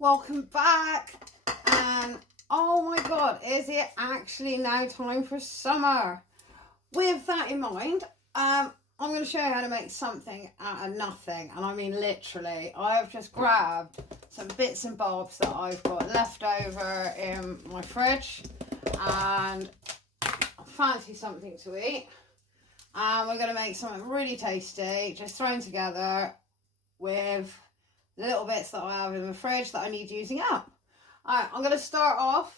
Welcome back, and oh my god, is it actually now time for summer? With that in mind, I'm going to show you how to make something out of nothing, and I mean literally. I've just grabbed some bits and bobs that I've got left over in my fridge, and I fancy something to eat, and we're going to make something really tasty, just thrown together with the little bits that I have in the fridge that I need using up. Alright, I'm going to start off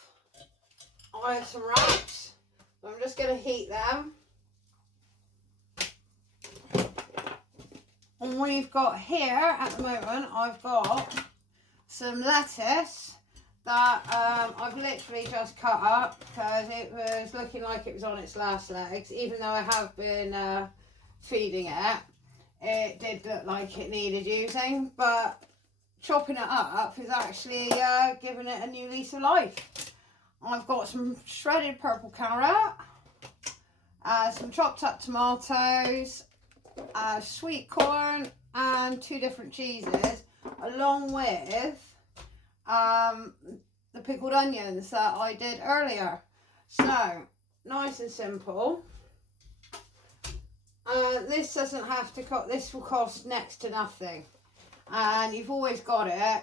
with some wraps. I'm just going to heat them. And we've got here, at the moment, I've got some lettuce that I've literally just cut up because it was looking like it was on its last legs. Even though I have been feeding it, it did look like it needed using, but chopping it up is actually giving it a new lease of life. I've got some shredded purple carrot, some chopped up tomatoes, sweet corn, and 2 different cheeses, along with the pickled onions that I did earlier. So, nice and simple. This doesn't have to cost, this will cost next to nothing. And you've always got it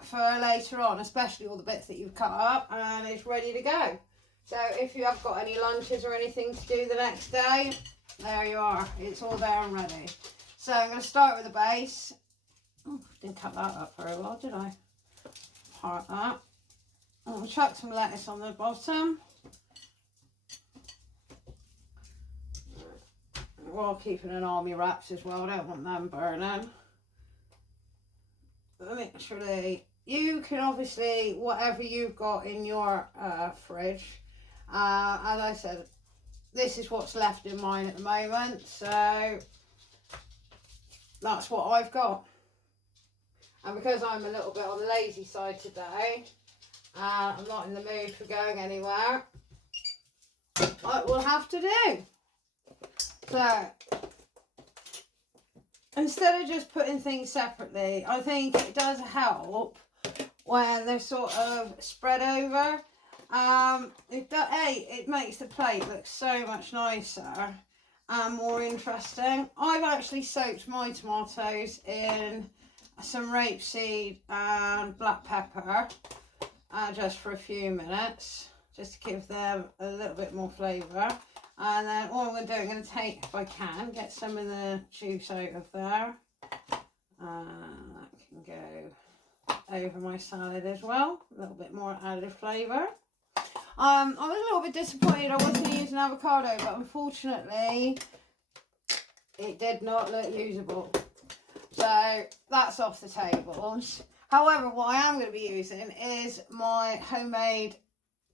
for later on, especially all the bits that you've cut up, and it's ready to go. So if you have got any lunches or anything to do the next day, there you are, it's all there and ready. So I'm going to start with the base. Oh, didn't cut that up very well, did I? Part that. I'm going to chuck some lettuce on the bottom, while keeping an eye on my wraps as well. I don't want them burning. Literally, you can obviously, whatever you've got in your fridge, as I said, this is what's left in mine at the moment, so that's what I've got. And because I'm a little bit on the lazy side today, I'm not in the mood for going anywhere, I will have to do. So instead of just putting things separately, I think it does help when they're sort of spread over. It makes the plate look so much nicer and more interesting. I've actually soaked my tomatoes in some rapeseed and black pepper just for a few minutes, just to give them a little bit more flavour. And then all I'm going to do, I'm going to take, if I can, get some of the juice out of there. That can go over my salad as well. A little bit more added flavour. I was a little bit disappointed I wasn't going to use an avocado, but unfortunately it did not look usable. So that's off the tables. However, what I am going to be using is my homemade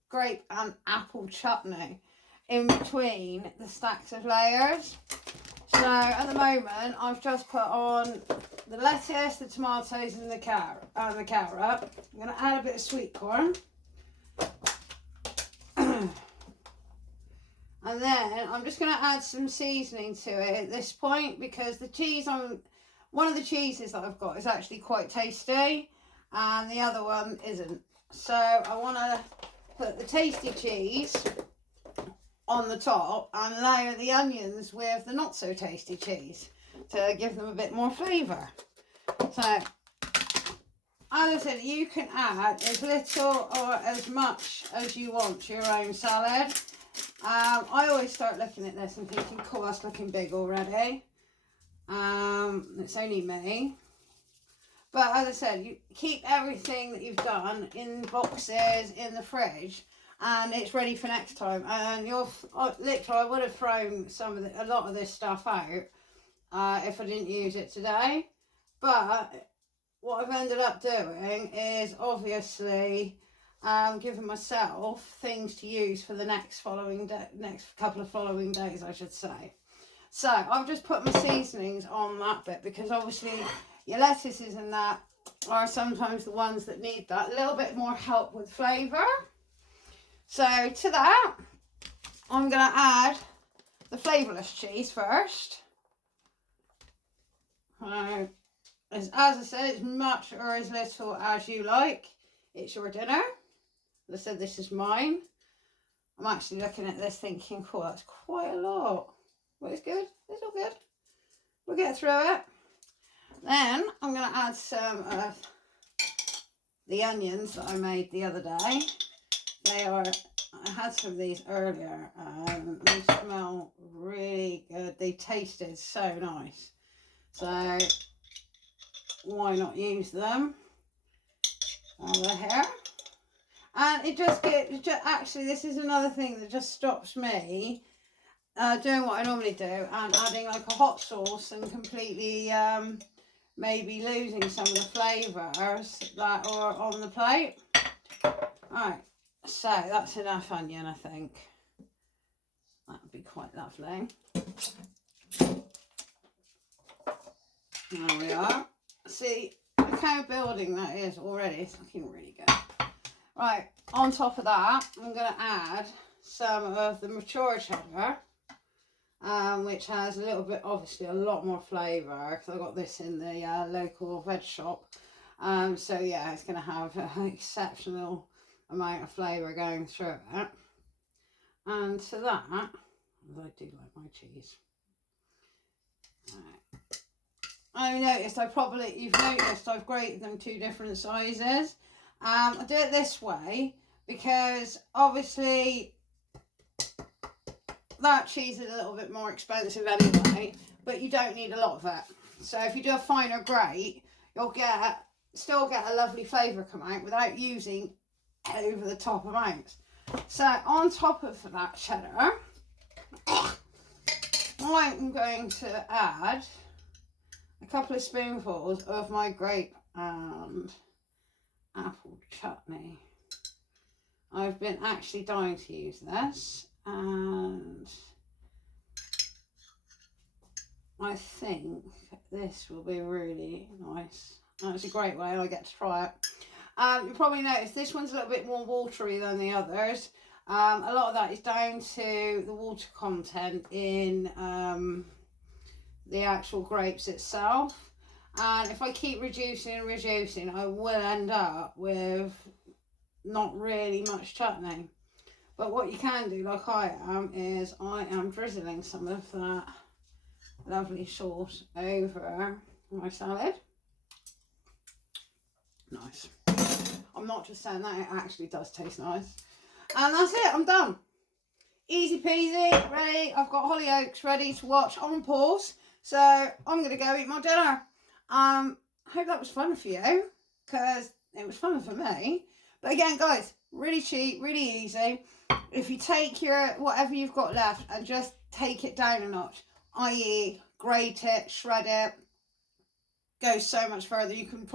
grape and apple chutney in between the stacks of layers. So at the moment I've just put on the lettuce, the tomatoes and the carrot. I'm going to add a bit of sweet corn. And then I'm just going to add some seasoning to it at this point, because the cheese, one of the cheeses that I've got is actually quite tasty and the other one isn't. So I want to put the tasty cheese on the top and layer the onions with the not so tasty cheese to give them a bit more flavour. So as I said, you can add as little or as much as you want to your own salad. I always start looking at this and thinking, cool, that's looking big already. It's only me. But as I said, you keep everything that you've done in boxes in the fridge, and it's ready for next time. And literally, I would have thrown a lot of this stuff out if I didn't use it today. But what I've ended up doing is obviously giving myself things to use for the next couple of following days, I should say. So I've just put my seasonings on that bit, because obviously your lettuces and that are sometimes the ones that need that little bit more help with flavour. So to that, I'm going to add the flavourless cheese first. as I said, it's much or as little as you like. It's your dinner. As I said, this is mine. I'm actually looking at this thinking, cool, that's quite a lot. But it's good. It's all good. We'll get through it. Then I'm going to add some of the onions that I made the other day. I had some of these earlier and they smell really good. They tasted so nice. So why not use them over here? And it just actually, this is another thing that just stops me doing what I normally do and adding like a hot sauce and completely maybe losing some of the flavours that are on the plate. Alright, so that's enough onion, I think. That would be quite lovely. There we are. See, look how building that is already. It's looking really good. Right, on top of that, I'm going to add some of the mature cheddar, which has a little bit, obviously a lot more flavour, because I got this in the local veg shop. So yeah, it's going to have an exceptional amount of flavour going through it. And to that, I do like my cheese. Right. You've noticed I've grated them 2 different sizes. I do it this way because obviously that cheese is a little bit more expensive anyway, but you don't need a lot of it. So if you do a finer grate, you'll still get a lovely flavour come out without using over the top amounts. So on top of that cheddar, I'm going to add a couple of spoonfuls of my grape and apple chutney. I've been actually dying to use this, and I think this will be really nice. It's a great way I get to try it. You probably noticed this one's a little bit more watery than the others. A lot of that is down to the water content in the actual grapes itself. And if I keep reducing, I will end up with not really much chutney. But what you can do, like I am, is I am drizzling some of that lovely sauce over my salad. Nice. I'm not just saying that, it actually does taste nice. And that's it, I'm done. Easy peasy, ready. I've got Hollyoaks ready to watch on pause. So I'm going to go eat my dinner. I hope that was fun for you, because it was fun for me. But again, guys, really cheap, really easy. If you take your whatever you've got left and just take it down a notch, i.e. grate it, shred it, goes so much further. You can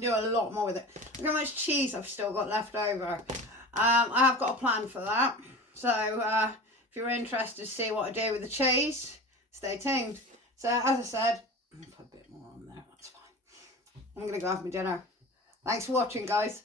do a lot more with it. Look how much cheese I've still got left over. I have got a plan for that. So if you're interested to see what I do with the cheese, stay tuned. So as I said, I'll put a bit more on there, that's fine. I'm going to go have my dinner. Thanks for watching, guys.